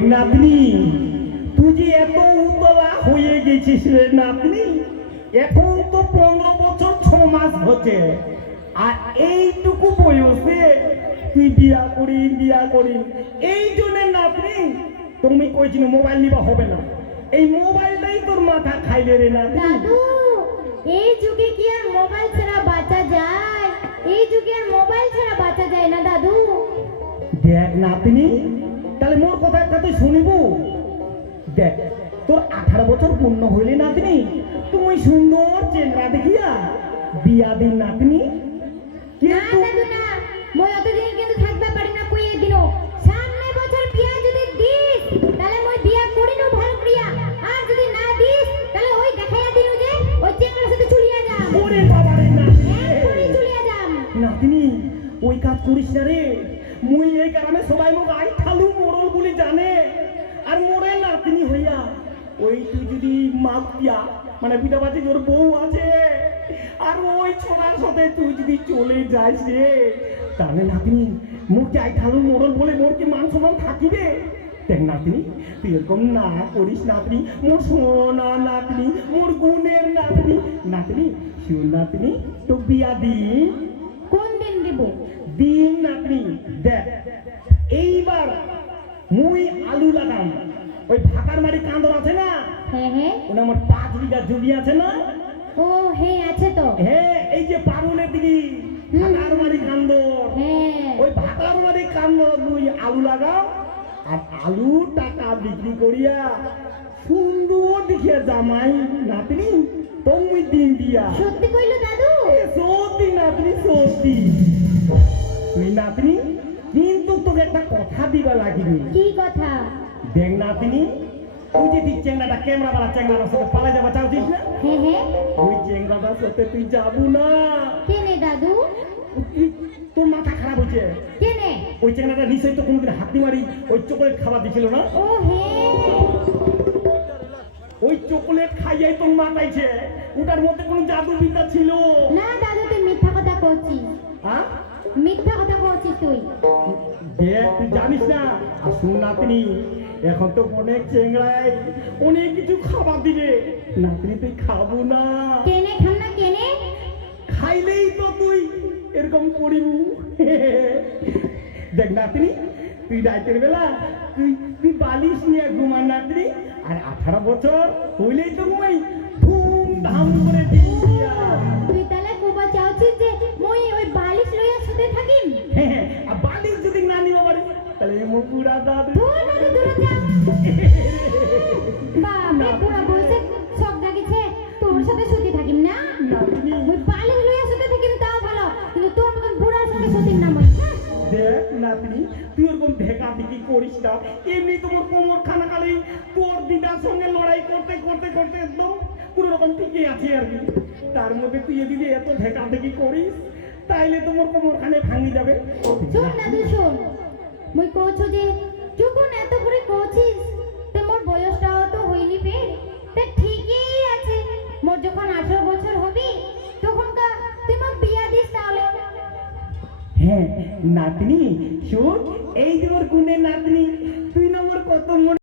দেখ নাতনি, তুই যে এত উতলা হয়ে গেছিস রে নাতনি, এখন তো 15 বছর 6 মাস হচ্ছে, আর এইটুকু বয়সে তুই বিয়া করি এই জন্য নাতনি তুমি কইছিস মোবাইল নিবা হবে না, এই মোবাইলটাই তোর মাথা খাইলে রে নাতনি। দাদু, এই যুগে কি আর মোবাইল ছাড়া বাঁচা যায়? এই যুগে আর মোবাইল ছাড়া বাঁচা যায় না দাদু। দেখ নাতনি, তাহলে মোর কথা একটা তুই শুনিব। দেখ, তোর 18 বছর পূর্ণ হইলে নাতনি তুমি সুন্দর চেহারা দেখিয়া বিয়া দিন নাতনি। না দাদু না, মই অতদিন কিন্তু থাকতে পারি না, কইয়ে দিনো সামনে বছর বিয়া যদি দিস তাহলে মই বিয়া করিনো ভালো করিয়া, আর যদি না দিস তাহলে ওই দেখাইয়া দিনু যে ওই চেংড়ার সাথে চুলিয়া যাম। ওরে বাবা রে নাতনি, এখনই চুলিয়া যাম। নাতনি ওই কাজ করিস না রে। মুই এই কারণে সবাই মোক আই খালু মোড়ল বলে জানে, আর মোরে নাতনি হইয়া ওই তুই যদি মাতিয়া মানে বিটাবাতি তোর বউ আছে, আর ওই ছোড়ার সাথে তুই যদি চলে যাস রে, তাহলে নাতনি মোর কি আই খালু মোড়ল বলে মোর কি মান সম্মান থাকিবে? দেখ নাতনি, তুই এরকম না করিস নাতনি, মোর সোনা নাতনি, মোর গুণের নাতনি। নাতনি শুন নাতনি, তো বিয়া দিন কোন দিন দিব? দিন নাতনি। দেখ, এইবার মুই আলু লাগাম, ওই ভাকার মারি কান্দর আছে না, হ্যাঁ হ্যাঁ। ওটা আমার 5 বিঘা জমি আছে না, ও হে আছে তো। হ্যাঁ এই যে পারুলের দিকে ভাকার মারি কান্দর, হ্যাঁ। ওই ভাকার মারি কান্দর মুই আলু লাগাও, আর আলু টাকা বিক্রি করিয়া সুন্দর দেখিয়া জামাই নাতনি তুমি দিন দিয়া। সত্যি কইলো দাদু? সত্যি নাতনি, সত্যি। তুই নাতনি কিন্তু তোকে একটা কথা দিবা লাগিবে। কি কথা? দেখ নাতনি, তুই যে তুই চেংড়াটা ক্যামেরাওয়ালা চেংড়াটার সাথে পালা যাবা চাচ্ছিস না, হ্যাঁ হ্যাঁ। ওই চেংড়াটার সাথে তুই যাবো না। কেনে দাদু? তোর মাথা খারাপ হয়েছে। কেনে? ওই চেংড়াটা নিশ্চয়ই তো কোনোদিন হাতি মারি ওই চকলেট খাবার দিছিল না, ও হ্যাঁ। ওই চকলেট খাইয়াই তোর মাথাইছে। ওটার মধ্যে কোনো জাদু বিদ্যা ছিল না দাদু, তুই মিথ্যা কথা কইছিস। হ্যাঁ? মিথ্যা কথা কইছিস তুই। দেখ, তুই জানিস না। আর শুন নাতনি, এখন তো অনেক চেংড়াই অনেক কিছু খাবার দিবে, নাতনি তুই খাবো না। কেনে খাম না কেনে? খাইলেই তো তুই এরকম করিবু। দেখ নাতনি, তুই রাতের বেলা তুই বালিশ নিয়ে ঘুমান নাতনি, আর 18 বছর হইলেই তো ঘুমাই ধুমধাম করে দিন দিয়া। তুই তাহলে কোবা চাওছিস যে মই ওই বালিশ লইয়া শুতে থাকিম? হ্যাঁ, আর বালিশ যদি না নিবা পারি তাহলে এমন পুরা দাদু। ধুর দাদু, দূরে যা। বাপরে, পুরা বসে শখ জাগিছে, তোর সাথে শুতে থাকিম না? নাতনি ওই বালিশ লইয়া শুতে থাকিম তাও ভালো, কিন্তু তোর মতন বুড়ার সঙ্গে শুতিম না মই। দেখ নাতনি, তুই ওরকম ঢেকা ঢেকি করিস না। এমনি তোমার কোমর খানা খালি তোর দিদার সঙ্গে লড়াই করতে করতে করতে একদম পুরো রকম ঠিকই আছে আর কি। তার মধ্যে তুই যদি এত ঢেকা ঢেকি করিস তাইলে তোমার কোমর খানে ভাঙি যাবে। শোন দাদু শোন, মই কইছো যে যখন এত করে কইছিস তে মোর বয়সটাও তো হইনি বে, তে ঠিকই আছে। মোর যখন 18 বছর হবি তখন তুই মোর বিয়া দিস তাহলে। হ্যাঁ নাতনি শোন, এই যে মোর গুণের নাতনি, তুই না মোর কত মনে